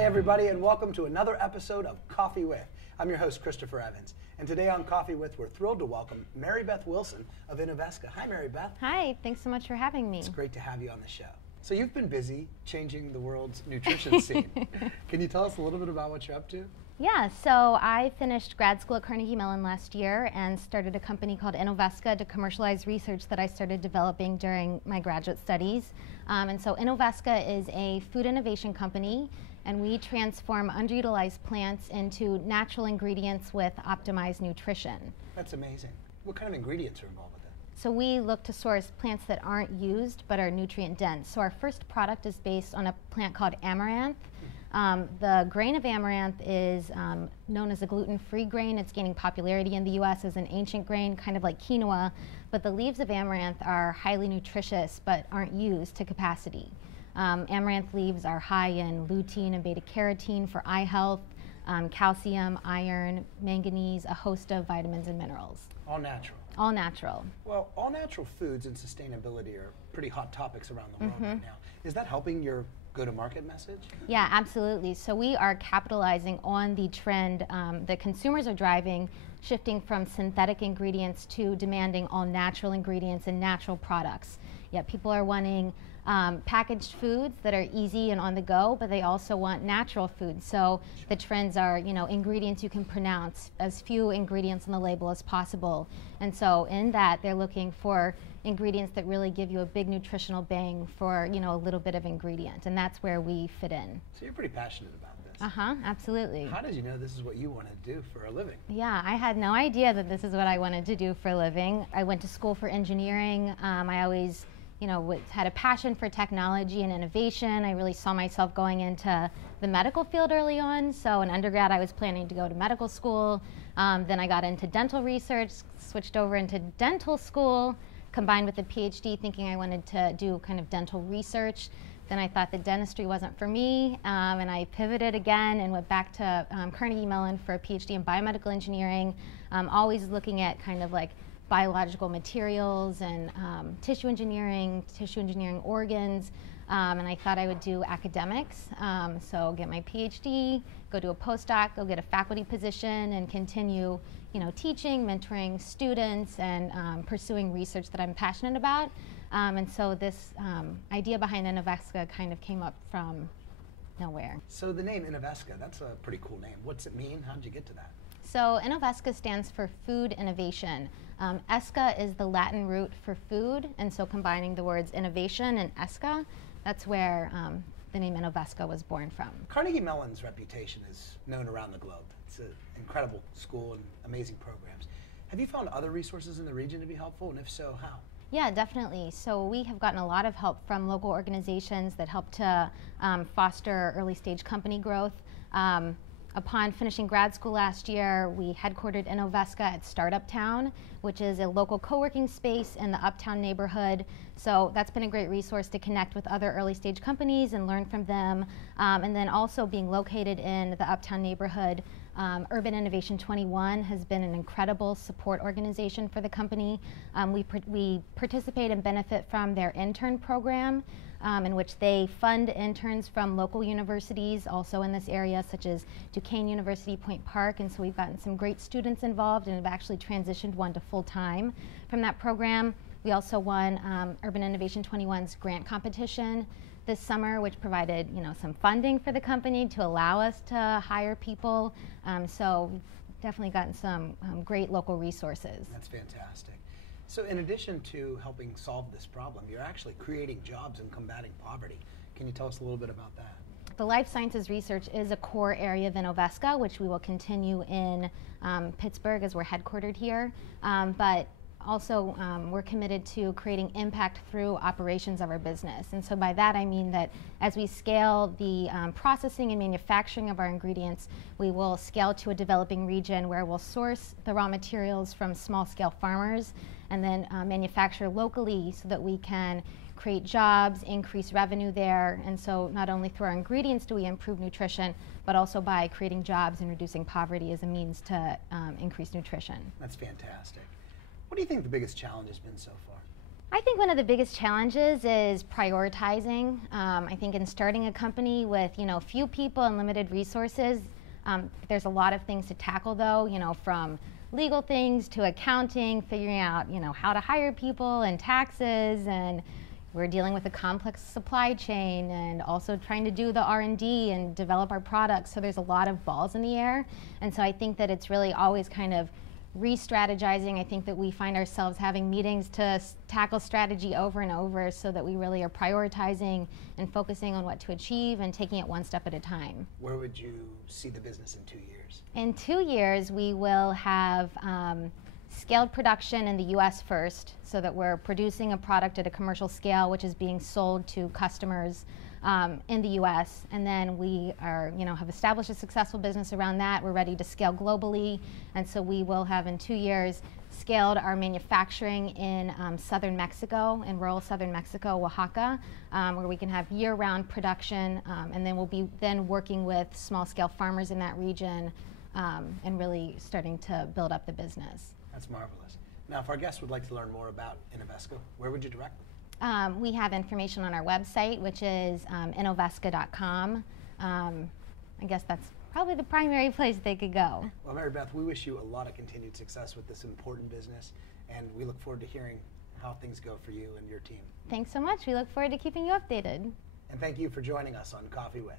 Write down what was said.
Hi everybody, and welcome to another episode of Coffee With. I'm your host, Christopher Evans, and today on Coffee With, we're thrilled to welcome Mary Beth Wilson of Innovesca. Hi Mary Beth. Hi, thanks so much for having me. It's great to have you on the show. So you've been busy changing the world's nutrition scene. Can you tell us a little bit about what you're up to? Yeah, so I finished grad school at Carnegie Mellon last year and started a company called Innovesca to commercialize research that I started developing during my graduate studies. And so Innovesca is a food innovation company, and we transform underutilized plants into natural ingredients with optimized nutrition. That's amazing. What kind of ingredients are involved with it? So we look to source plants that aren't used but are nutrient dense. So our first product is based on a plant called amaranth. The grain of amaranth is known as a gluten-free grain. It's gaining popularity in the U.S. as an ancient grain, kind of like quinoa, but the leaves of amaranth are highly nutritious but aren't used to capacity. Amaranth leaves are high in lutein and beta-carotene for eye health, calcium, iron, manganese, a host of vitamins and minerals. All natural. All natural. Well, all natural foods and sustainability are pretty hot topics around the world right now. Is that helping your go-to-market message? Yeah, absolutely. So we are capitalizing on the trend that consumers are driving, shifting from synthetic ingredients to demanding all natural ingredients and natural products. Yeah, people are wanting packaged foods that are easy and on the go, but they also want natural foods. So the trends are, ingredients you can pronounce, as few ingredients on the label as possible. And so in that, they're looking for ingredients that really give you a big nutritional bang for, a little bit of ingredient. And that's where we fit in. So you're pretty passionate about this. Absolutely. How did you know this is what you want to do for a living? Yeah, I had no idea that this is what I wanted to do for a living. I went to school for engineering. I always had a passion for technology and innovation. I really saw myself going into the medical field early on. So in undergrad, I was planning to go to medical school. Then I got into dental research, switched over into dental school, combined with a PhD, thinking I wanted to do kind of dental research. Then I thought that dentistry wasn't for me, and I pivoted again and went back to Carnegie Mellon for a PhD in biomedical engineering, always looking at kind of like biological materials and tissue engineering organs, and I thought I would do academics, so get my PhD, go do a postdoc, go get a faculty position, and continue teaching, mentoring students, and pursuing research that I'm passionate about. And so this idea behind Innovesca kind of came up from nowhere. So the name Innovesca, that's a pretty cool name. What's it mean? How did you get to that? So Innovesca stands for food innovation. ESCA is the Latin root for food, and so combining the words innovation and ESCA, that's where the name Innovesca was born from. Carnegie Mellon's reputation is known around the globe. It's an incredible school and amazing programs. Have you found other resources in the region to be helpful, and if so, how? Yeah, definitely. So we have gotten a lot of help from local organizations that help to foster early stage company growth. Upon finishing grad school last year, we headquartered Innovesca at Startup Town, which is a local co-working space in the Uptown neighborhood. So that's been a great resource to connect with other early stage companies and learn from them. And then also being located in the Uptown neighborhood, Urban Innovation 21 has been an incredible support organization for the company. We participate and benefit from their intern program, in which they fund interns from local universities also in this area, such as Duquesne University, Point Park, and so we've gotten some great students involved and have actually transitioned one to full-time from that program. We also won Urban Innovation 21's grant competition this summer, which provided some funding for the company to allow us to hire people. So we've definitely gotten some great local resources. That's fantastic. So in addition to helping solve this problem, you're actually creating jobs and combating poverty. Can you tell us a little bit about that? The life sciences research is a core area of Innovesca, which we will continue in Pittsburgh as we're headquartered here. But also, we're committed to creating impact through operations of our business. And so by that I mean that as we scale the processing and manufacturing of our ingredients, we will scale to a developing region where we'll source the raw materials from small-scale farmers and then manufacture locally so that we can create jobs, increase revenue there. And so not only through our ingredients do we improve nutrition, but also by creating jobs and reducing poverty as a means to increase nutrition. That's fantastic. What do you think the biggest challenge has been so far? I think one of the biggest challenges is prioritizing. I think in starting a company with few people and limited resources, there's a lot of things to tackle though, from legal things to accounting, figuring out how to hire people and taxes, and we're dealing with a complex supply chain and also trying to do the R&D and develop our products. So there's a lot of balls in the air, and so I think that it's really always kind of re-strategizing. I think that we find ourselves having meetings to tackle strategy over and over so that we really are prioritizing and focusing on what to achieve and taking it one step at a time. Where would you see the business in 2 years? In 2 years, we will have scaled production in the U.S. first, so that we're producing a product at a commercial scale, which is being sold to customers in the U.S. And then we are, have established a successful business around that. We're ready to scale globally, and so we will have in 2 years scaled our manufacturing in southern Mexico, in rural southern Mexico, Oaxaca, where we can have year-round production, and then we'll be working with small-scale farmers in that region and really starting to build up the business. That's marvelous. Now, if our guests would like to learn more about Innovesca, where would you direct them? We have information on our website, which is Innovesca.com. I guess that's probably the primary place they could go. Well, Mary Beth, we wish you a lot of continued success with this important business, and we look forward to hearing how things go for you and your team. Thanks so much. We look forward to keeping you updated. And thank you for joining us on Coffee With.